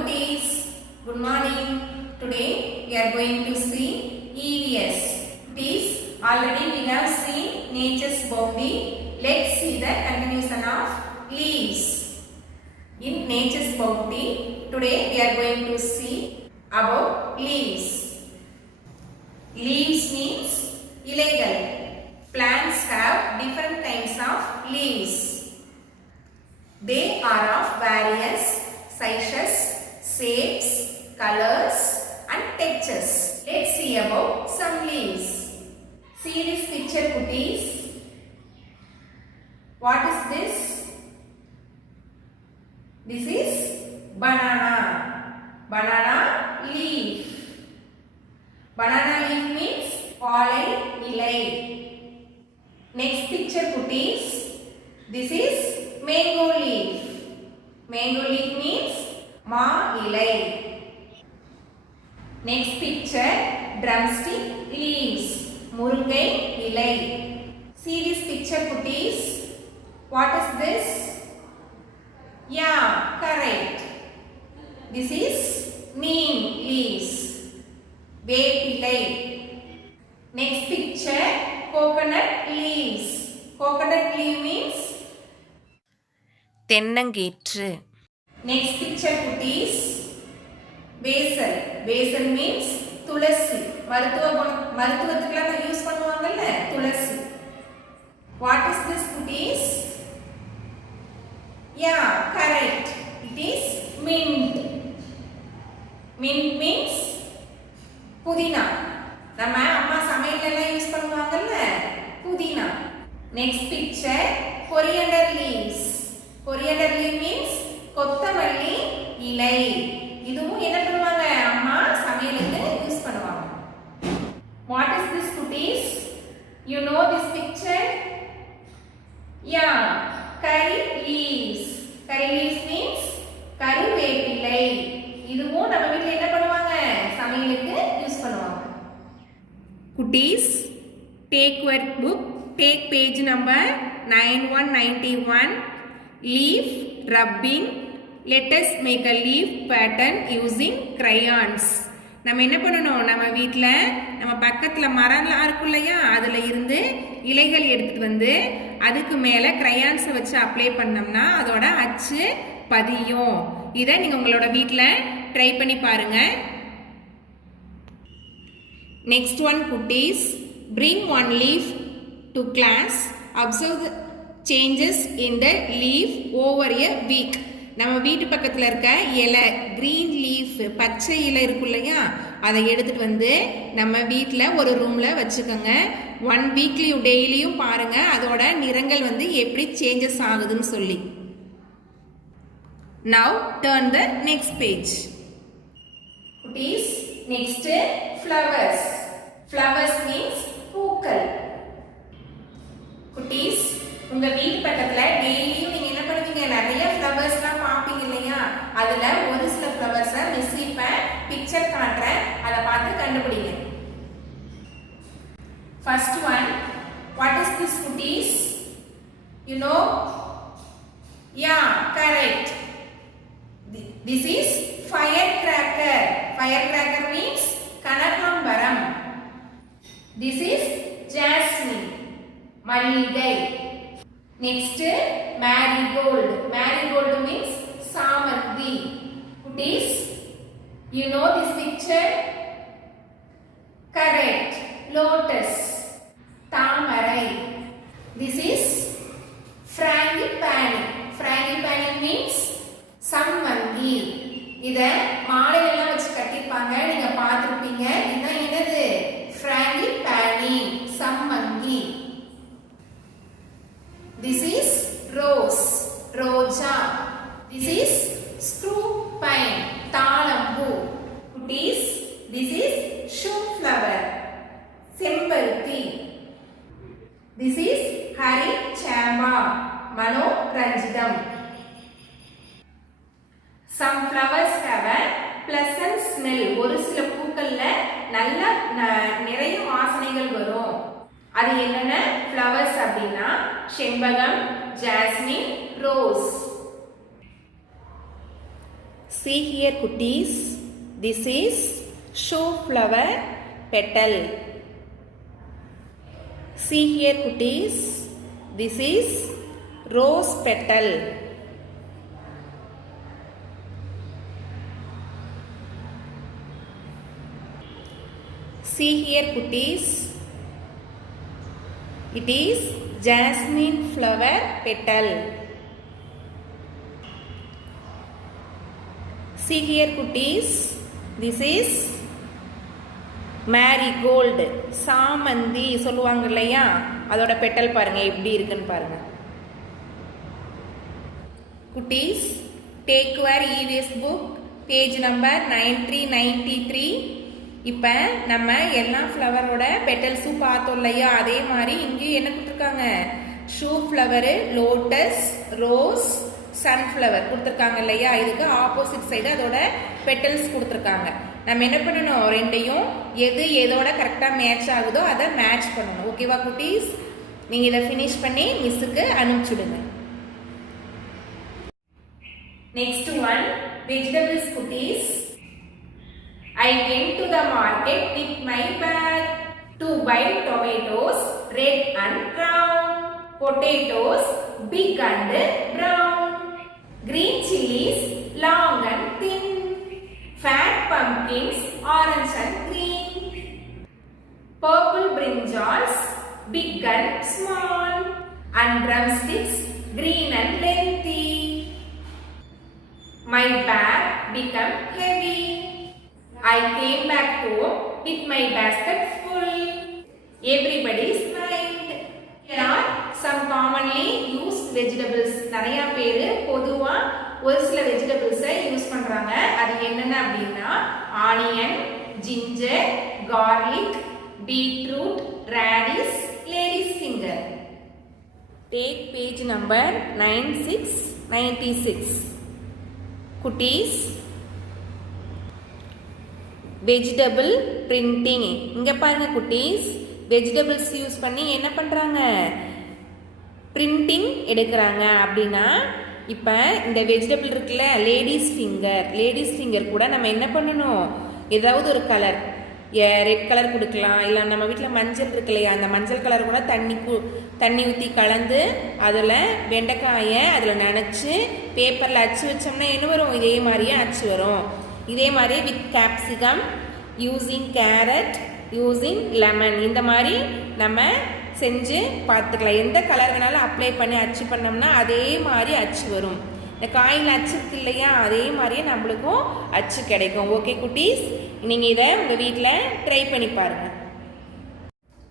cuties, good morning. Today we are going to see EVS. Cuties, already we have seen nature's bounty. Let's see the continuation of leaves. In nature's bounty, today we are going to see about leaves. Leaves means illegal. Plants have different kinds of leaves. They are of various sizes, shapes, colors and textures. Let's see about some leaves. See this picture, cuties. What is this? This is banana. Banana leaf. Banana leaf means fallen ilai. Next picture, cuties. This is mango leaf. Mango leaf means ma ilai. Next picture, drumstick leaves. Murungai ilai. See this picture, cuties. What is this? Yeah, correct. This is neem leaves. Vepilai. Next picture, coconut leaves. Coconut leaf means தென்னங்கீற்று. Next picture, cuties. Basil. Basil means Thulasi. மருத்துவத்துக்குலாம் use பண்ணுவாங்கல்ல, துளசி. What is this, cuties? Yeah, correct. It is mint. Mint means புதினா. நம்ம அம்மா சமையல்ல use பண்ணுவாங்கல்ல, புதினா. Next picture, coriander leaves. Coriander leaf means கொத்தமல்லி இலை. இதுவும் என்ன பண்ணுவாங்க, அம்மா சமையலுக்கு யூஸ் பண்ணுவாங்க. What is this, cuties? You know this picture? Yeah, curry leaves. Curry leaves means கருவேப்பிலை. இதுவும் நம்ம வீட்ல என்ன பண்ணுவாங்க, சமையலுக்கு யூஸ் பண்ணுவாங்க. Cuties, take workbook, take page number 9191. Leaf rubbing. Let us make a leaf pattern using crayons. நம்ம என்ன பண்ணணும், நம்ம வீட்டில் நம்ம பக்கத்தில் மரம்லாம் இருக்கும் இல்லையா, அதில் இருந்து இலைகள் எடுத்துகிட்டு வந்து அதுக்கு மேலே க்ரையான்ஸை வச்சு அப்ளை பண்ணோம்னா அதோட அச்சு பதியும். இதை நீங்கள் உங்களோட வீட்டில் ட்ரை பண்ணி பாருங்கள். நெக்ஸ்ட் ஒன், குட்டீஸ். Bring one leaf to class. Observe the changes in the leaf over a week. நம்ம வீட்டு பக்கத்தில் இருக்க இலை, கிரீன் லீஃப், பச்சை இலை இருக்கும் இல்லையா, அதை எடுத்துகிட்டு வந்து நம்ம வீட்டில் ஒரு ரூமில் வச்சுக்கோங்க. 1 வீக்லையும் டெய்லியும் பாருங்கள் அதோட நிறங்கள் வந்து எப்படி சேஞ்சஸ் ஆகுதுன்னு சொல்லி. Now turn the next page. Cuties, next flowers. Flowers means பூக்கள். குட்டீஸ், உங்க வீட்டு பக்கத்துல டெய்லியும் நீங்க என்ன பண்ணுவீங்க, நிறைய ஃப்ளவர்ஸ்லாம் பார்ப்பீங்க இல்லையா, அதுல ஒரு சில ஃப்ளவர்ஸை மிஸ் இப்ப பிக்சர் காட்டுறேன், அதை பார்த்து கண்டுபிடிங்க. First one, what is this, cuties? You know? Yeah, correct. This is firecracker. Firecracker means கனகாம்பரம். This is jasmine. மல்லிகை. Next, marigold. Marigold means சாமந்தி. Cuties, you know this picture? Correct. Lotus. Thamarai. This is frangipani. Frangipani means சம்மங்கி. இத மாலையெல்லாம் வச்சு கட்டிருப்பாங்க, நீங்க பார்த்திருப்பீங்க. இதுதான் என்னது, frangipani, சம்மங்கி. This is rose. Roja. This is screw pine. Thazhampoo. Cuties, this is shoe flower. செம்பருத்தி. This is hari chamba. Manoranjitham. Some flowers have a pleasant smell. ஒரு சில பூக்கள்ல நல்ல நிறைய வாசனைகள் வரும். அது என்னென்ன flowers அப்படின்னா செண்பகம், ஜாஸ்மின், ரோஸ். See here குட்டீஸ், this is show flower petal. See here குட்டீஸ், this is rose petal. See here குட்டீஸ், it is jasmine flower petal. See here குட்டீஸ், this is marigold, சாமந்தி சொல்லுவாங்க இல்லையா, அதோட பெட்டல் பாருங்க எப்படி இருக்குன்னு பாருங்க. குட்டீஸ், take your EVS book page number 9393. இப்போ நம்ம எல்லா ஃப்ளவரோட பெட்டல்ஸும் பார்த்தோம் இல்லையா, அதே மாதிரி இங்கேயும் என்ன கொடுத்துருக்காங்க, shoe flower, lotus, rose, sunflower கொடுத்துருக்காங்க இல்லையா. இதுக்கு ஆப்போசிட் சைடு அதோட பெட்டல்ஸ் கொடுத்துருக்காங்க. நம்ம என்ன பண்ணணும், ரெண்டையும் எது எதோட கரெக்டாக மேட்ச் ஆகுதோ அதை மேட்ச் பண்ணணும். ஓகேவா குட்டீஸ், நீங்கள் இதை ஃபினிஷ் பண்ணி மிஸ்ஸுக்கு அனுப்பிச்சுடுங்க. நெக்ஸ்ட் ஒன், வெஜிடபிள்ஸ் குட்டீஸ். I went to the market with my bag to buy tomatoes, red and brown, potatoes, big and brown, green chilies, long and thin, fat pumpkins, orange and green, purple brinjals, big and small, and drumsticks, green and lengthy. My bag became heavy. I came back home with my basket full. Everybody smiled. Here are some commonly used vegetables. நிறைய பேர் பொதுவா ஒரு சில vegetables use பண்றாங்க. அது என்னென்ன அப்படின்னா onion, ginger, garlic, beetroot, radish, lady's finger. Take page number 9696. குட்டீஸ், வெஜிடபிள் பிரிண்டிங். இங்கே பாருங்க குட்டீஸ், வெஜிடபிள்ஸ் யூஸ் பண்ணி என்ன பண்ணுறாங்க, பிரிண்டிங் எடுக்கிறாங்க. அப்படின்னா இப்போ இந்த வெஜிடபிள் இருக்குல்ல, லேடிஸ் ஃபிங்கர் கூட நம்ம என்ன பண்ணணும், ஏதாவது ஒரு கலர், ரெட் கலர் கொடுக்கலாம், இல்லை நம்ம வீட்டில் மஞ்சள் இருக்கு இல்லையா, அந்த மஞ்சள் கலர் கூட தண்ணி ஊற்றி கலந்து அதில் வெண்டைக்காயை அதில் நனைச்சி பேப்பரில் அச்சு வச்சோம்னா என்ன வரும், இதே மாதிரியே அச்சு வரும். இதே மாதிரி with capsicum, using carrot, using lemon, இந்த மாதிரி நம்ம செஞ்சு பார்த்துக்கலாம். எந்த கலர் வேணாலும் அப்ளை பண்ணி அச்சு பண்ணோம்னா அதே மாதிரி அச்சு வரும். இந்த காயில் அச்சு இருக்கு இல்லையா, அதே மாதிரியே நம்மளுக்கும் அச்சு கிடைக்கும். ஓகே குட்டீஸ், நீங்கள் இதை உங்கள் வீட்டில் ட்ரை பண்ணி பாருங்க.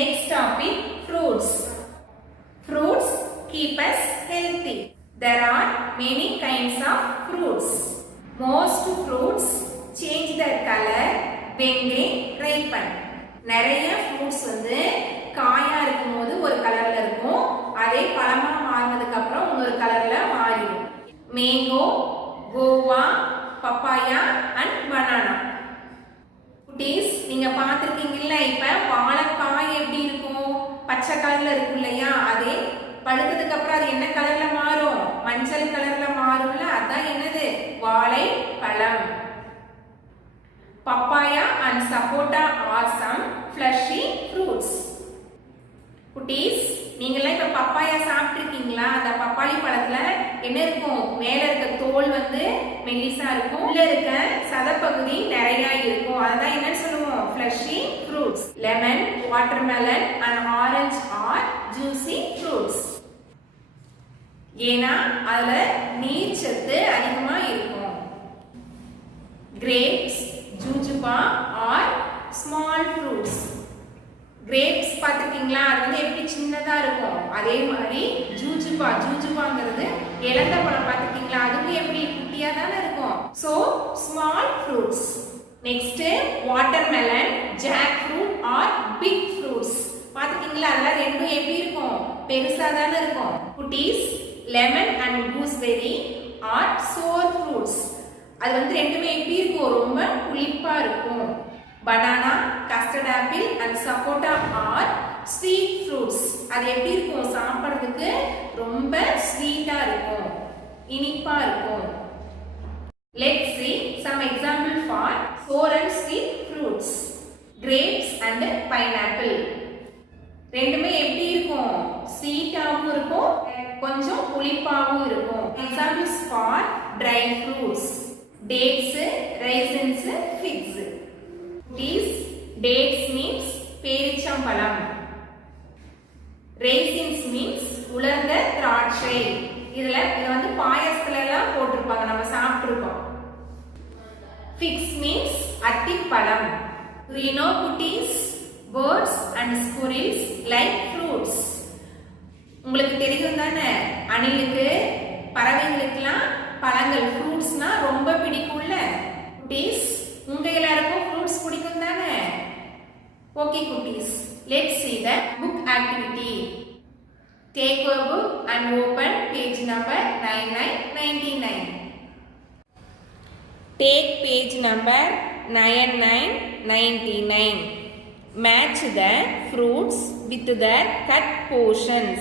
Next topic, fruits. Fruits keep as healthy. There are many kinds of fruits. Most fruits change their color when they ripen. நிறைய ஃப்ரூட்ஸ் வந்து காயா இருக்கும்போது ஒரு கலர்ல இருக்கும், அதே பழமா மாறினதுக்கு அப்புறம் இன்னொரு கலர்ல மாறிடும். Mango, Goa, papaya and banana. குட்டீஸ், நீங்க பார்த்துருக்கீங்கல்ல, இப்ப வாழைக்காய் எப்படி இருக்கும், பச்சை கலர்ல இருக்கும் இல்லையா, அதே பழுத்ததுக்கு அப்புறம் அது என்ன கலர்ல மாறும், மஞ்சள் கலர்ல மாறும்ல, அதான் என்னது, வாழை பழம். பப்பாயா அண்ட் சப்போட்டா ஆர் சம் fleshy fruits. குட்டீஸ், நீங்களாம் இப்ப பப்பாயா சாப்பிட்டுருக்கீங்களா? அந்த பப்பாளி பழத்துல என்ன இருக்கும், மேல இருக்க தோல் வந்து மெல்லிசா இருக்கும், உள்ள இருக்க சதப்பகுதி நிறைய இருக்கும். அதான் என்ன சொல்லுவோம், fleshy fruits. Lemon, watermelon and orange are juicy fruits. ஏன்னா அதுல நீர் சத்து அதிகமா இருக்கும். Grapes, jujube are small fruits. Grapes பார்த்திருக்கீங்களா, அது வந்து எப்படி சின்னதா இருக்கும், அதே மாதிரி ஜூஜுபாங்கிறது இலந்த பழம் பார்த்திருக்கீங்களா, அதுவும் எப்படி குட்டியா தானே இருக்கும். So small fruits. Next, watermelon, jackfruit are big fruits. பார்த்திருக்கீங்களா, அதெல்லாம் ரெண்டும் எப்படி இருக்கும், பெருசா தானே இருக்கும். குட்டீஸ், lemon and gooseberry are sour fruits. அது வந்து ரெண்டுமே எப்படி இருக்கும், ரொம்ப புளிப்பா இருக்கும். banana, custard apple and sapota are sweet fruits. அது எப்படி இருக்கும், சாப்பிடுறதுக்கு ரொம்ப ஸ்வீட்டா இருக்கும், இனிப்பா இருக்கும். Let's see some example for sour and sweet fruits. Grapes and pineapple. ரெண்டுமே எப்படி இருக்கும்? ஸ்வீட்டாவும் இருக்கும், கொஞ்சம் புளிப்பாவும் இருக்கும். Examples for dry fruits. Dates, raisins, figs. These dates means பேரிச்சம்பழம். Raisins means உலர்ந்த திராட்சை. இதுல இது வந்து பாயாசத்துல எல்லாம் போட்டுருப்பாங்க, நம்ம சாப்பிட்டுருக்கோம். Figs means அத்திப்பழம். Do you know cuties? Birds and squirrels like fruits. உங்களுக்கு தெரியும் தானே, அணிலுக்கு பறவைகளுக்கெல்லாம் பழங்கள் ஃப்ரூட்ஸ்னா ரொம்ப பிடிக்கும்ல. குட்டீஸ், உங்க எல்லாருக்கும் ஃப்ரூட்ஸ் பிடிக்கும் தானே? ஓகே குட்டீஸ், let's see the book activity. Take a book and open page number 9999. Take page number 9999. Match the fruits with their cut portions.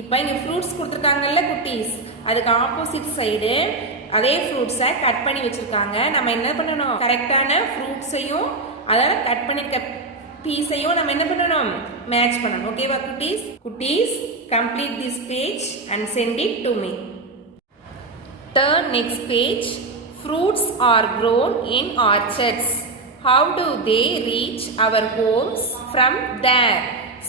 இப்போ இங்க ஃப்ரூட்ஸ் கொடுத்துருக்காங்கல்ல குட்டீஸ், அதுக்கு ஆப்போசிட் சைடு அதே ஃப்ரூட்ஸை கட் பண்ணி வச்சிருக்காங்க. நம்ம என்ன பண்ணணும், கரெக்டான ஃப்ரூட்ஸையும் அதாவது கட் பண்ணிருக்க பீஸையும் நம்ம என்ன பண்ணணும், மேட்ச் பண்ணணும். ஓகேவா குட்டீஸ்? குட்டீஸ், complete this page and send it to me. Turn next page. Fruits are grown in orchards. How do they reach our homes from there?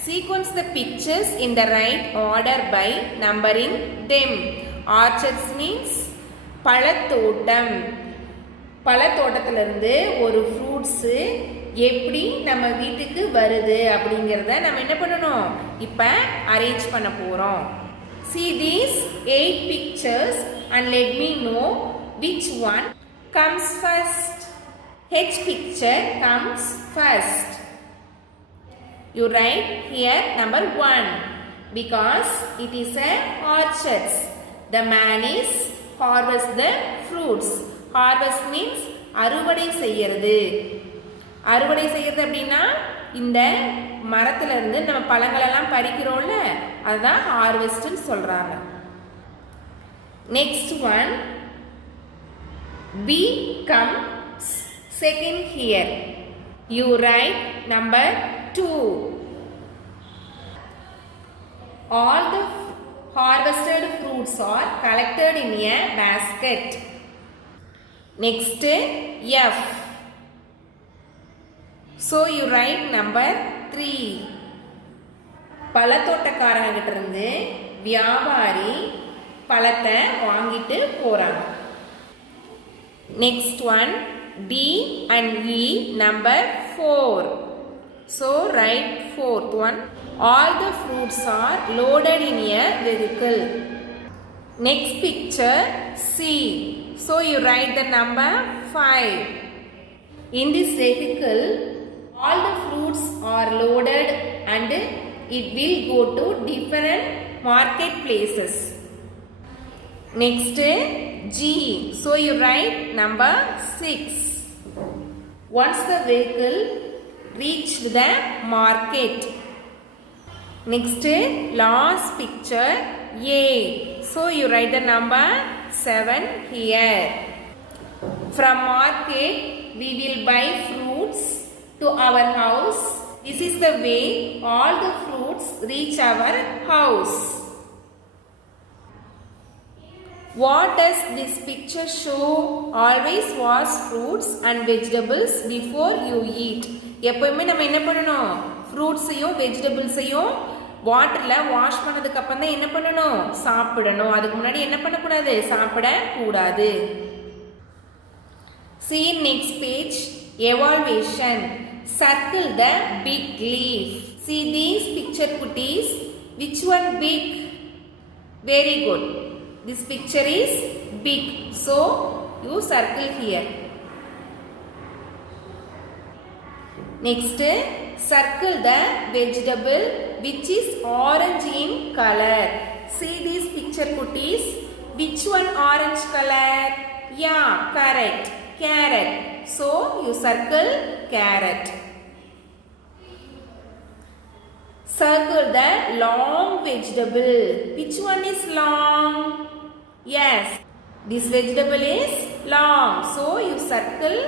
Sequence the pictures in the right order by numbering them. Orchards means பழத்தோட்டம். பழத்தோட்டத்திலிருந்து ஒரு fruits எப்படி நம்ம வீட்டுக்கு வருது அப்படிங்கிறத நம்ம என்ன பண்ணணும், இப்போ அரேஞ்ச் பண்ண போகிறோம். See these 8 pictures and let me know which one comes first. H picture comes first. You write here number 1 because it is a orchard. The man is harvest the fruits. Harvest means அறுவடை செய்யறது. அறுவடை செய்யறது அப்படின்னா இந்த மரத்துல இருந்து நம்ம பழங்கள் எல்லாம் பறிக்கிறோம்ல, அதுதான் ஹார்வெஸ்ட்னு சொல்றாங்க. Next one, B comes second here. You write number 2. All the harvested fruits are collected in a basket. Next, F. So you write number 3. பழத்தோட்டக்காரங்க கிட்ட இருந்து வியாபாரி பழத்தை வாங்கிட்டு போறாங்க. Next one, D and E number 4. So write fourth one. All the fruits are loaded in a vehicle. Next picture, C. So you write the number 5. In this vehicle, all the fruits are loaded and it will go to different marketplaces. Next, G. So you write number 6. Once the vehicle reached the market. Next, last picture, A. So you write the number 7 here. From market, we will buy fruits to our house. This is the way all the fruits reach our house. What does this picture show? Always wash fruits and vegetables before you eat. எப்பவுமே நம்ம என்ன பண்ணணும், ஃப்ரூட்ஸையும் வெஜிடபிள்ஸையும் வாட்டரில் wash பண்ணதுக்கு அப்புறம் தான் என்ன பண்ணணும், சாப்பிடணும். அதுக்கு முன்னாடி என்ன பண்ணக்கூடாது, சாப்பிடக்கூடாது. See next page, evaluation. Circle the big leaf. See these picture cuties. Which one big? Very good. This picture is big. So you circle here. Next, circle the vegetable which is orange in color. See these picture cuties. Which one orange color? Yeah, correct. Carrot. So you circle carrot. Circle the long vegetable. Which one is long? Yes, this vegetable is long. So you circle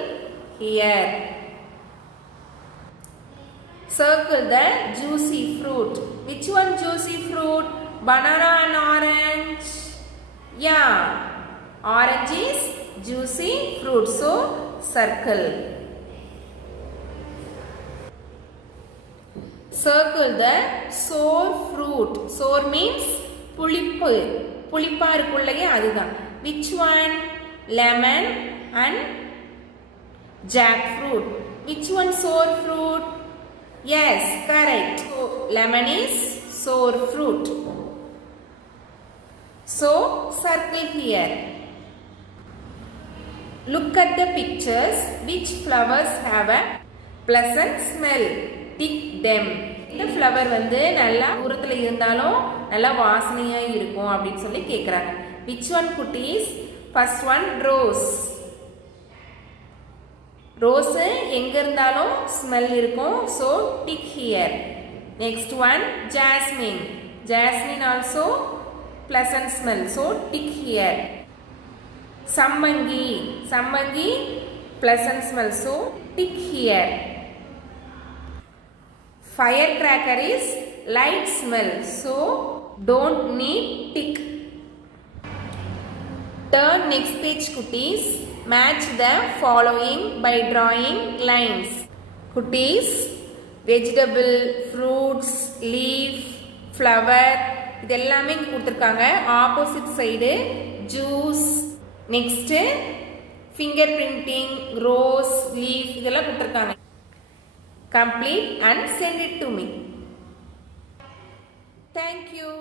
here. Circle the juicy fruit. Which one juicy fruit? Banana and orange. Yeah, orange is juicy fruit. So circle. Circle the sour fruit. Sour means புளிப்பு. புளிப்பா இருக்குள்ளே அதுதான். Which one? Lemon and jackfruit. Which one sour fruit? Yes, correct. So, lemon is sour fruit. So, circle here. Look at the pictures. Which flowers have a pleasant smell? Tick them. இந்த flower வந்து நல்லா தூரத்தில் இருந்தாலும் நல்லா வாசனையாக இருக்கும் அப்படின்னு சொல்லி கேட்குறாங்க. Which one குட்டீஸ்? First one rose. ரோஸு எங்கே இருந்தாலும் ஸ்மெல் இருக்கும். So tick here. Next one jasmine. Jasmine also pleasant smell. So tick here. சம்மங்கி. சம்மங்கி pleasant smell. So tick here. Firecracker is light smell. So don't need tick. Turn next page குட்டீஸ். Match the following by drawing lines. குட்டீஸ் vegetable, fruits, leaf, flower இது எல்லாமே கொடுத்துருக்காங்க. Opposite side juice, next finger printing, rose, leaf இதெல்லாம் கொடுத்துருக்காங்க. Complete and send it to me. Thank you.